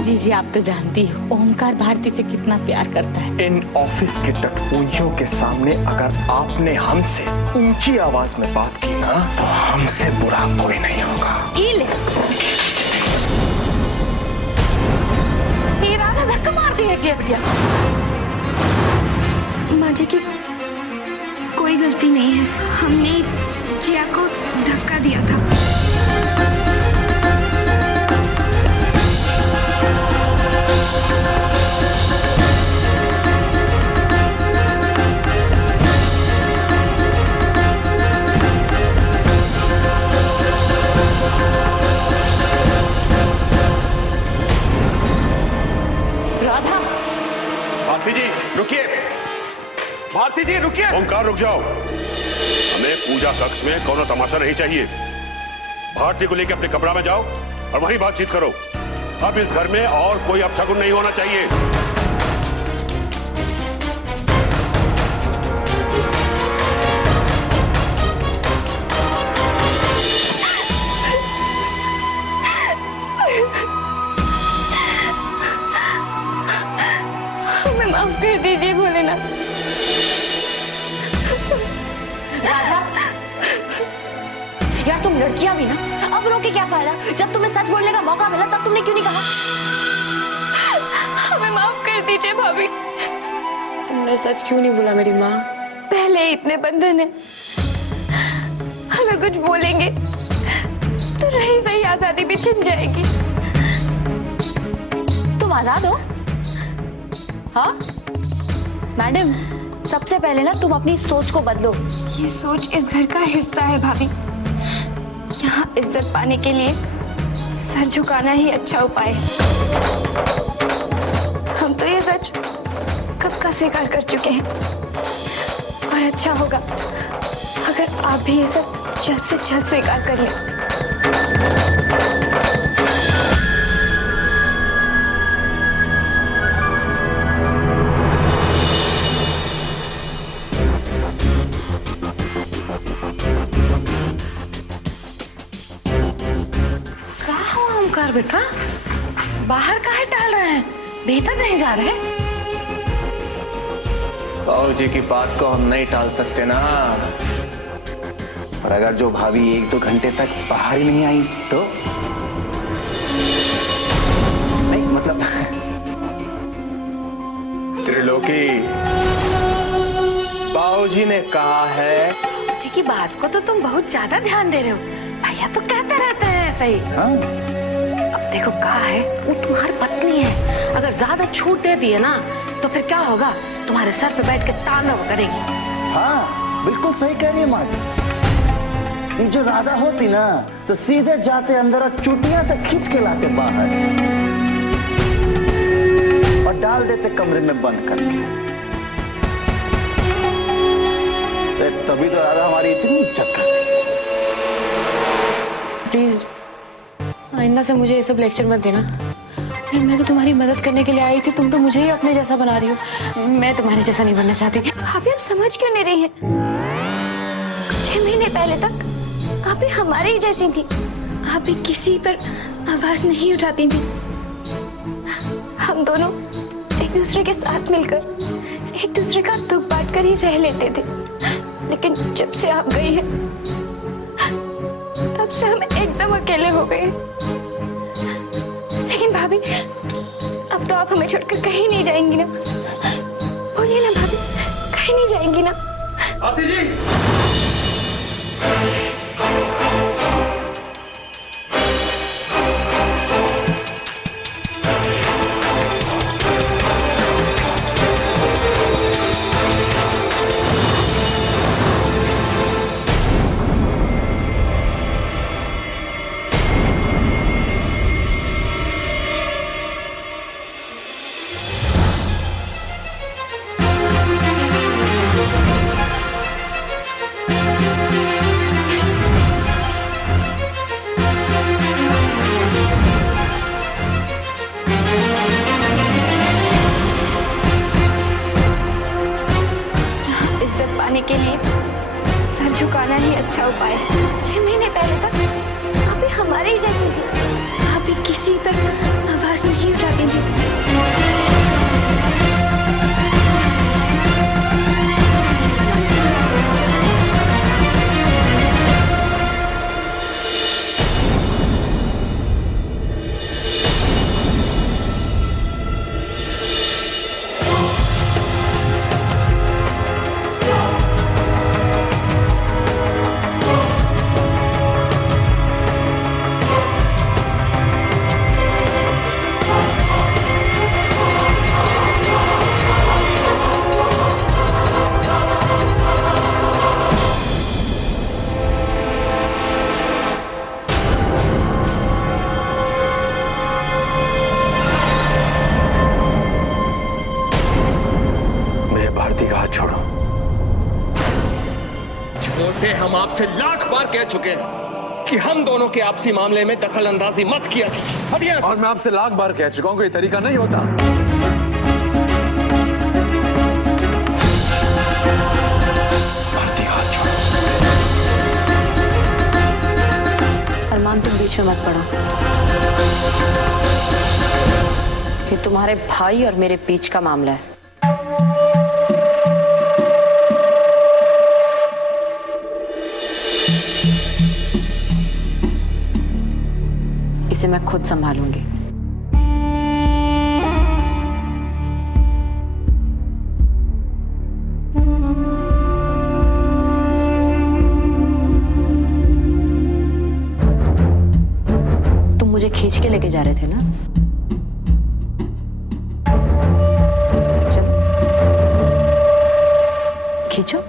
जी जी, आप तो जानती हो ओमकार भारती से कितना प्यार करता है। इन ऑफिस के टटपूंजियों के सामने अगर आपने हमसे ऊंची आवाज में बात की ना, तो हमसे बुरा कोई नहीं होगा। ये राधा धक्का मार दी है जी बिटिया। माँ जी की कोई गलती नहीं है, हमने जिया को धक्का दिया था। राधा, भारती जी रुकिए, भारती जी रुकिए। ओंकार रुक जाओ, हमें पूजा कक्ष में कोनो तमाशा नहीं चाहिए। भारती को लेकर अपने कमरा में जाओ और वहीं बातचीत करो। अब इस घर में और कोई अपशगुन नहीं होना चाहिए। हमें माफ कर दीजिए भोलेनाथ। राधा, यार तुम लड़कियां भी ना, अब रो के क्या फायदा? जब तुम्हें सच बोलने का मौका मिला तब तुमने क्यों नहीं कहा? हमें माफ कर दीजिए भाभी। तुमने सच क्यों नहीं बोला मेरी माँ? पहले ही इतने बंधन है, अगर कुछ बोलेंगे तो रही सही आजादी भी छिन जाएगी। तुम आजाद हो? हाँ मैडम, सबसे पहले ना तुम अपनी सोच को बदलो। ये सोच इस घर का हिस्सा है भाभी। यहाँ इज्जत पाने के लिए सर झुकाना ही अच्छा उपाय है। हम तो ये सच कब का स्वीकार कर चुके हैं, और अच्छा होगा अगर आप भी ये सब जल्द से जल्द स्वीकार कर लें। ओमकार बेटा, बाहर काहे टहल रहे हैं? भीतर नहीं जा रहे? बाबूजी की बात को हम नहीं टाल सकते ना, और अगर जो भाभी 1-2 घंटे तक बाहर ही नहीं आई तो नहीं, मतलब त्रिलोकी, बाबूजी ने कहा है। जी की बात को तो तुम बहुत ज्यादा ध्यान दे रहे हो। भैया तो कहते रहते हैं ऐसा ही। हाँ? देखो कहा है, वो तुम्हारी पत्नी है, अगर ज्यादा छूट दे दिए ना तो फिर क्या होगा? तुम्हारे सर पे बैठ के तांडव करेगी। हाँ बिल्कुल सही कह रही है माँ जी। ये जो राधा होती ना तो सीधे जाते अंदर और चुटिया से खींच के लाते बाहर और डाल देते कमरे में बंद करके। तभी तो राधा हमारी इतनी इज्जत करती है। प्लीज आइंदा से मुझे ये सब लेक्चर मत देना। मैं तो तुम्हारी मदद करने के लिए आई थी, तुम तो मुझे ही अपने जैसा बना रही हो। मैं तुम्हारे जैसा नहीं बनना चाहती। भाभी आप समझ क्यों नहीं रही हैं? 6 महीने पहले तक आप भी हमारे ही जैसी थी। आप भी किसी पर आवाज नहीं उठाती थी। हम दोनों एक दूसरे के साथ मिलकर एक दूसरे का दुख बांट कर ही रह लेते थे। लेकिन जब से आप गई हैं, तब से हम एकदम अकेले हो गए। लेकिन भाभी, अब तो आप हमें छोड़कर कहीं नहीं जाएंगी ना? बोलिए ना भाभी, कहीं नहीं जाएंगी ना? भारती जी, पाने के लिए सर झुकाना ही अच्छा उपाय है। 6 महीने पहले तक आप भी हमारे ही जैसी थी। आप भी किसी पर आवाज नहीं उठाती। हम आपसे लाख बार कह चुके हैं कि हम दोनों के आपसी मामले में दखल अंदाजी मत किया कीजिए। अब यहाँ और मैं आपसे लाख बार कह चुका हूं कि ये तरीका नहीं होता। भारती हाथ छोड़ो। अरमान तुम बीच में मत पड़ो। ये तुम्हारे भाई और मेरे बीच का मामला है। इसे मैं खुद संभालूंगी। तुम मुझे खींच के लेके जा रहे थे ना? चलो खींचो।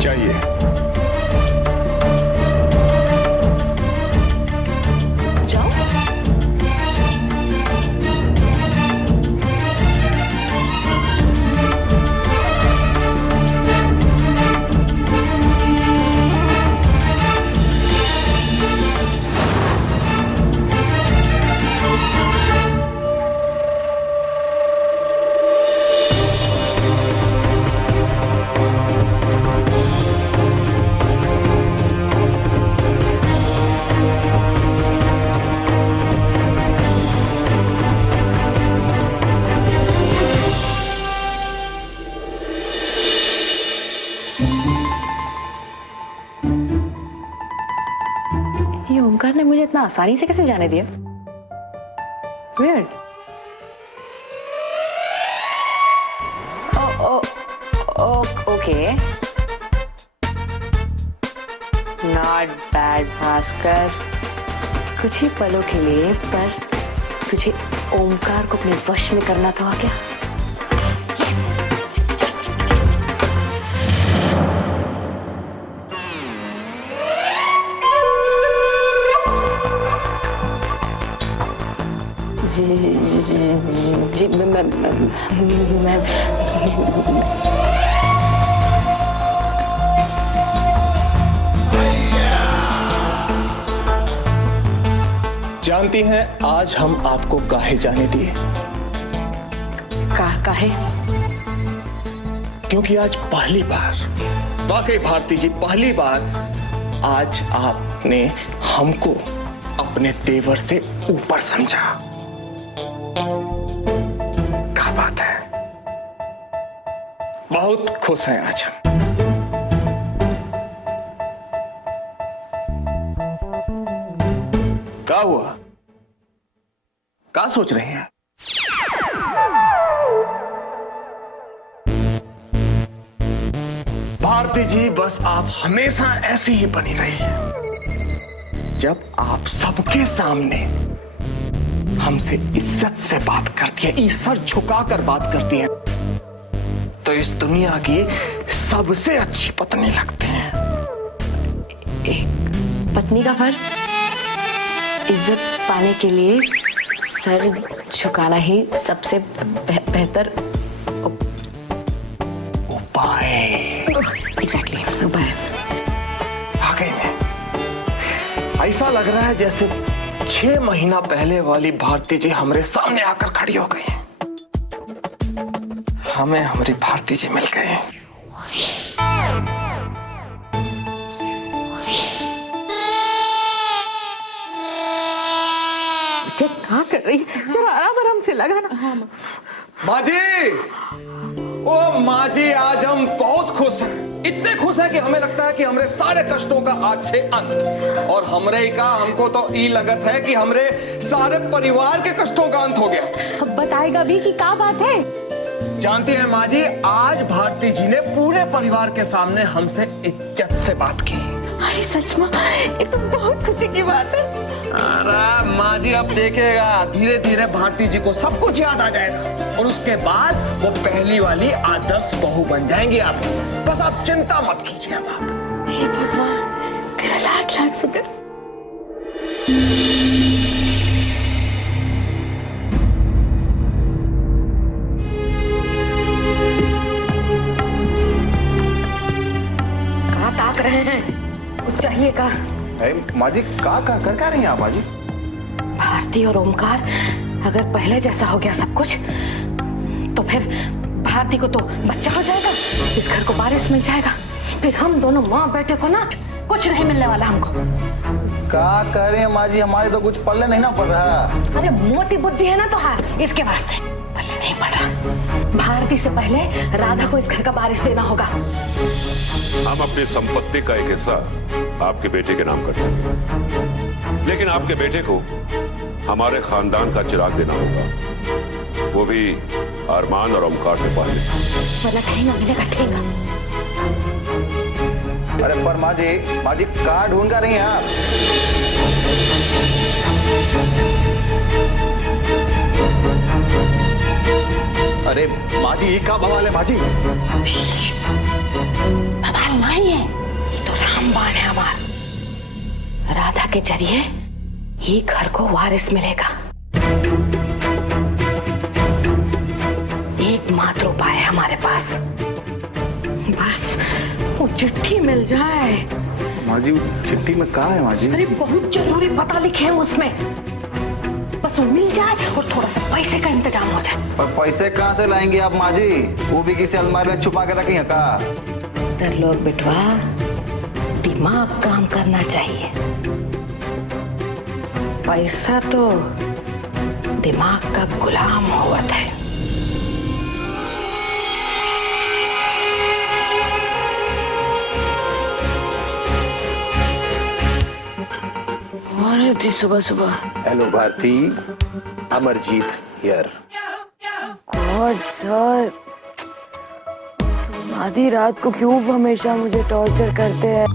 चाहिए जाओ। ये ओमकार ने मुझे इतना आसानी से कैसे जाने दिया? Weird. Okay. Not bad, Bhaskar. कुछ ही पलों के लिए, पर तुझे ओमकार को अपने वश में करना था क्या? जी मैं जानती हैं आज हम आपको काहे जाने दिए? काहे? क्योंकि आज पहली बार, वाकई भारती जी पहली बार आज आपने हमको अपने तेवर से ऊपर समझा। क्या बात है, बहुत खुश हैं आज हम। क्या हुआ, क्या सोच रहे हैं? भारती जी बस आप हमेशा ऐसी ही बनी रही। जब आप सबके सामने हमसे इज्जत से बात करती है, सर झुकाकर बात करती है, तो इस दुनिया की सबसे अच्छी पत्नी लगती हैं। एक पत्नी का फर्ज इज्जत पाने के लिए सर झुकाना ही सबसे बेहतर उपाय। एग्जैक्टली, उपाय। वाकई में ऐसा लग रहा है जैसे 6 महीना पहले वाली भारती जी हमारे सामने आकर खड़ी हो गई हैं। हमें हमारी भारती जी मिल गए। क्या कर रही है? जरा आराम से लगाना। माँ जी, ओ माँ जी, आज हम बहुत खुश हैं। इतने खुश हैं कि हमें लगता है कि हमारे सारे कष्टों का आज से अंत, और हमरे का हमको तो ई लगत है कि हमारे सारे परिवार के कष्टों का अंत हो गया। अब बताएगा भी कि क्या बात है? जानती हैं माँ जी, आज भारती जी ने पूरे परिवार के सामने हमसे इज्जत से बात की। अरे सच में ये तो बहुत खुशी की बात है। अरे माँ जी अब देखेगा, धीरे धीरे भारती जी को सब कुछ याद आ जाएगा और उसके बाद वो पहली वाली आदर्श बहू बन जाएंगी आप। बस आप चिंता मत कीजिए अब आप। हे भगवान, तेरा लाख लाख शुक्र। कहाँ ताक रहे हैं? कुछ चाहिए का? माँ जी का कर क्या रही हैं आप माँ जी? भारती और ओमकार अगर पहले जैसा हो गया सब कुछ तो फिर भारती को तो बच्चा हो जाएगा, इस घर को वारिस मिल जाएगा, फिर हम दोनों माँ बेटे को ना कुछ नहीं मिलने वाला हमको। का करें माँ जी, हमारे तो कुछ पल्ले नहीं ना पड़ रहा। अरे मोटी बुद्धि है ना तो हार, इसके वास्ते पल्ले नहीं पड़ रहा। भारती से पहले राधा को इस घर का वारिस देना होगा। हम अपनी संपत्ति का एक हिस्सा आपके बेटे के नाम कर देंगे, लेकिन आपके बेटे को हमारे खानदान का चिराग देना होगा, वो भी अरमान और ओमकार से पहले। वरना ठेंगा मिलेगा ठेंगा। अरे पर माँ जी का ढूंढ कर रही हैं आप? अरे माँ जी ये का बवाल है माँ जी? बवाल नहीं है, ये तो रामबाण है हमारा। राधा के जरिए ये घर को वारिस मिलेगा। एकमात्र उपाय है हमारे पास, बस वो चिट्ठी मिल जाए। माँ जी चिट्ठी में का है माँ जी? अरे बहुत जरूरी पता लिखे हैं उसमें, बस वो मिल जाए और थोड़ा सा पैसे का इंतजाम हो जाए। पर पैसे कहाँ से लाएंगे आप माँ जी? वो भी किसी अलमारी में छुपा के रखी है का? इधर लोग बिटवा, दिमाग काम करना चाहिए। पैसा तो दिमाग का गुलाम होवत है। कौन थी सुबह सुबह? Hello Bharati, Amarjeet here. God sir, आधी रात को क्यों हमेशा मुझे टॉर्चर करते हैं?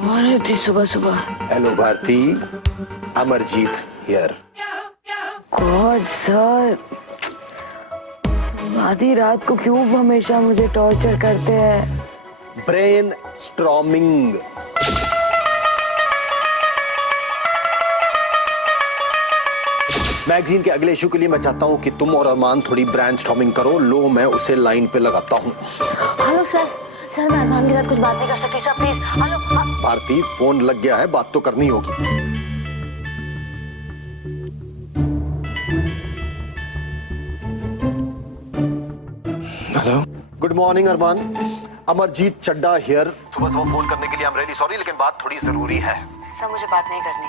कौन थी सुबह सुबह? Hello Bharati, Amarjeet here. God sir, आधी रात को क्यों हमेशा मुझे टॉर्चर करते हैं? Brain storming. मैगजीन के अगले इशू के लिए मैं चाहता हूं कि तुम और अरमान थोड़ी ब्रेन स्ट्रॉमिंग करो। लो मैं उसे लाइन पे लगाता हूं। हेलो सर, सर मैं अरमान के साथ कुछ बात नहीं कर सकती sir, please. Hello Bharati, phone लग गया है, बात तो करनी होगी। Hello, good morning Arman, Amarjeet Chadda here. सुबह सुबह फोन करने के लिए आई एम रियली सॉरी, लेकिन बात थोड़ी जरूरी है। सर मुझे बात नहीं करनी।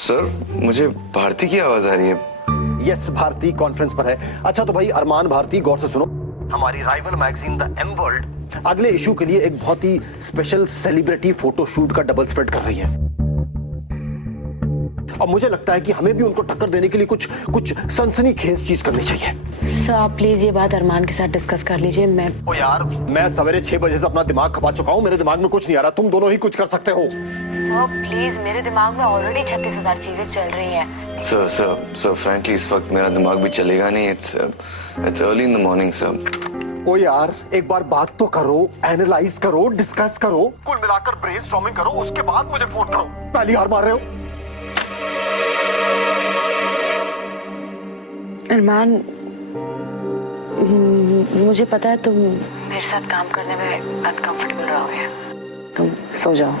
सर मुझे भारती की आवाज आ रही है। यस, भारती कॉन्फ्रेंस पर है। अच्छा तो भाई अरमान भारती गौर से सुनो, हमारी rival magazine the M world अगले इशू के लिए एक बहुत ही स्पेशल सेलिब्रिटी फोटो शूट का डबल स्प्रेड कर रही है और मुझे लगता है कि हमें भी उनको टक्कर देने के लिए कुछ सनसनीखेज चीज करनी चाहिए। सर आप प्लीज ये बात अरमान के साथ डिस्कस कर लीजिए। मैं ओ यार, मैं सवेरे 6 बजे से अपना दिमाग खपा चुका हूँ, मेरे दिमाग में कुछ नहीं आ रहा। तुम दोनों ही कुछ कर सकते हो। सर प्लीज, मेरे दिमाग में ऑलरेडी 36,000 चीजें चल रही हैं। सर फ्रैंकली इस वक्त मेरा दिमाग भी चलेगा नहीं। It's early in the morning sir. ओ यार, एक बार बात तो करो, एनालाइज करो, डिस्कस करो, कुल मिलाकर ब्रेनस्टॉर्मिंग करो, उसके बाद मुझे फोन करो। पहली हार मार रहे हो। अरमान, मुझे पता है तुम मेरे साथ काम करने में अनकंफर्टेबल रहोगे, तुम सो जाओ।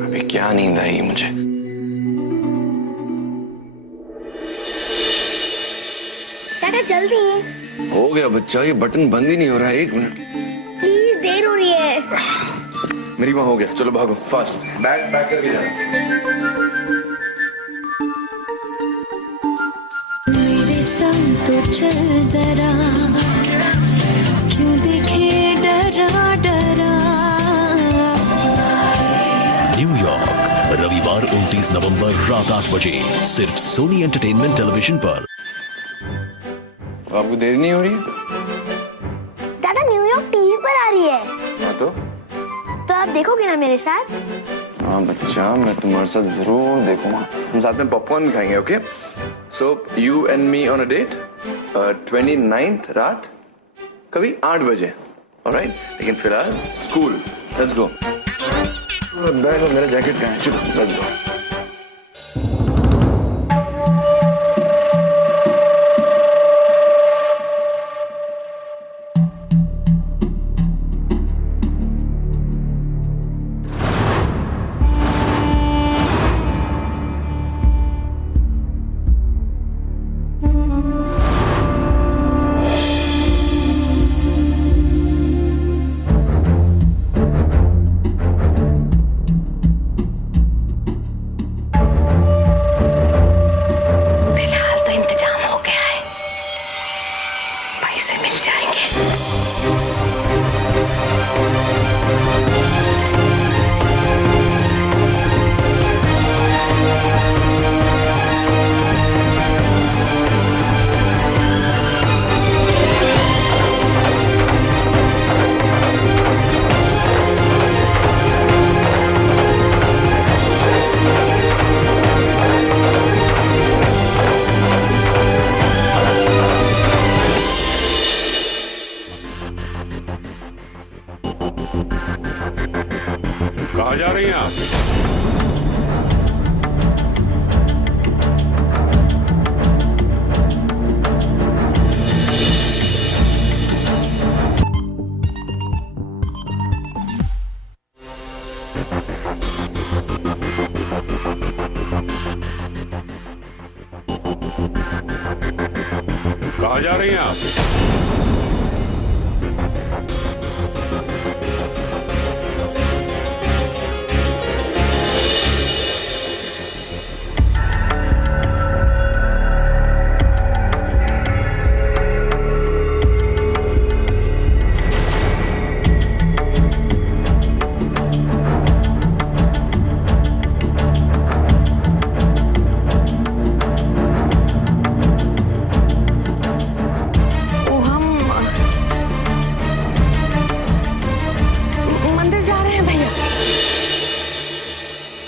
अभी क्या नींद आई मुझे। दादा जल्दी, हो गया बच्चा, ये बटन बंद ही नहीं हो रहा है। 1 मिनट प्लीज, देर हो रही है। मेरी वहां हो गया, चलो भागो फास्ट, बैग पैक करके जाना। मेरे संग तो चल जरा, क्यों दिखे डर। 23 नवंबर रात 8 बजे सिर्फ सोनी एंटरटेनमेंट टेलीविजन पर। आपको देर नहीं हो रही? दादा न्यूयॉर्क टीवी पर आ रही है। हाँ तो आप देखोगे ना मेरे साथ? हाँ बच्चा, मैं तुम्हारे साथ जरूर देखूंगा। हम साथ में पॉपकॉर्न खाएंगे, okay? So you and me on a date 29th रात कभी 8 बजे, ऑलराइट? लेकिन फिलहाल स्कूल, लेट्स गो। बैग और मेरा जैकेट कहाँ है? चलो लेट्स गो। फिलहाल तो इंतजाम हो गया है, पैसे मिल जाएंगे। कहाँ जा रही हैं आप? कहाँ जा रही हैं आप? वो हम मंदिर जा रहे हैं भैया।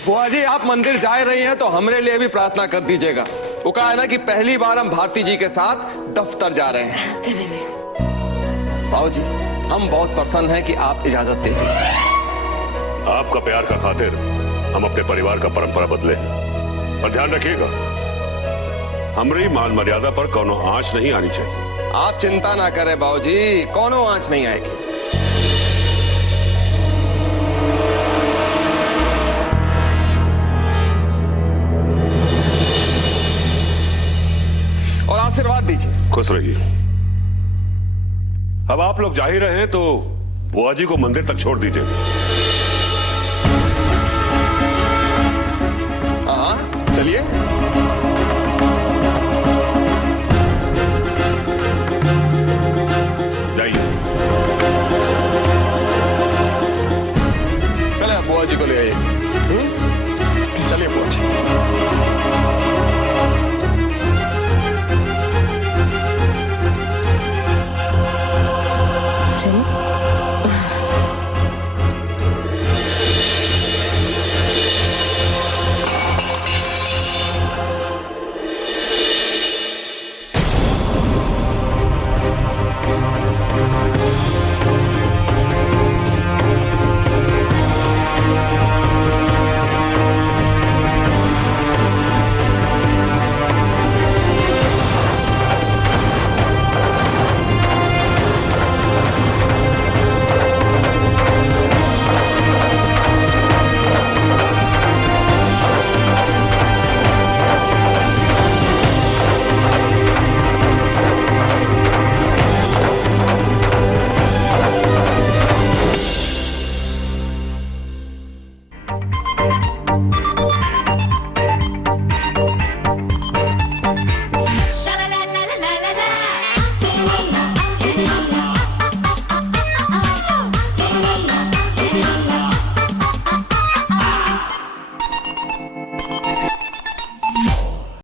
बुआ जी, आप मंदिर जा रही हैं तो हमरे लिए भी प्रार्थना कर दीजिएगा। वो कहा है ना कि पहली बार हम भारती जी के साथ दफ्तर जा रहे हैं। बाबू जी, हम बहुत प्रसन्न हैं कि आप इजाजत दे दी। आपका प्यार का खातिर हम अपने परिवार का परंपरा बदले, और ध्यान रखिएगा हमारी मान मर्यादा पर कोनो आंच नहीं आनी चाहिए। आप चिंता ना करें बाबू जी, कोनो आंच नहीं आएगी। और आशीर्वाद दीजिए। खुश रहिए। अब आप लोग जा ही रहे हैं तो बुआ जी को मंदिर तक छोड़ दीजिए। हाँ, चलिए। जाइए। पहले बुआ जी को ले आइए। चलिए बुआ जी। चलिए।